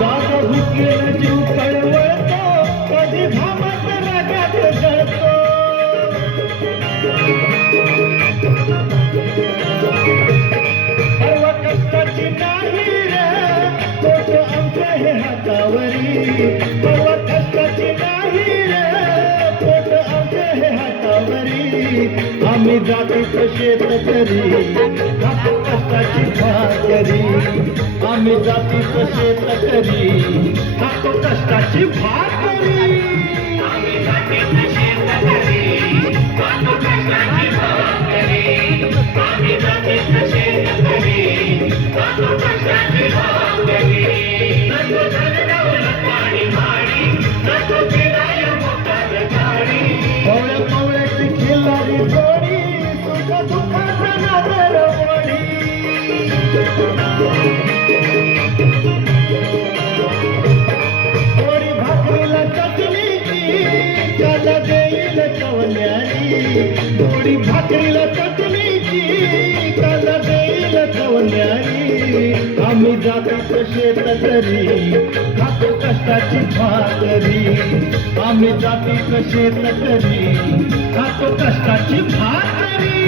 दादा भुकेला जीव कळवळतो, कधी घामात रागात जळतो. सर्व कष्टाची नाही रे पोट आमच्या हे हातावरी. सर्व कष्टाची नाही रे पोट आमच्या हे हातावरी. आम्ही जातीत शेतकरी खातो कष्टाची भाकरी. आम्ही जातीत शेतकरी खातो कष्टाची भाकरी. आम्ही जातीत शेतकरी खातो कष्टाची भाकरी. आम्ही जातीत शेतकरी खातो कष्टाची भाकरी. नको धनगावला पाणी माडी, नको फिराय मोकार गाडी. कवळ्या कवळ्याची खिल्लारी जोडी, सुख दुःखाचा नादर वडी. थोडी भाकरीला चटणीची काल देईल कवल्यानी. थोडी भाकरीला चटणीची काल देईल कवल्यानी. आम्ही जातीत शेतकरी खातो कष्टाची भाकरी. आम्ही जातीत शेतकरी खातो कष्टाची भाकरी.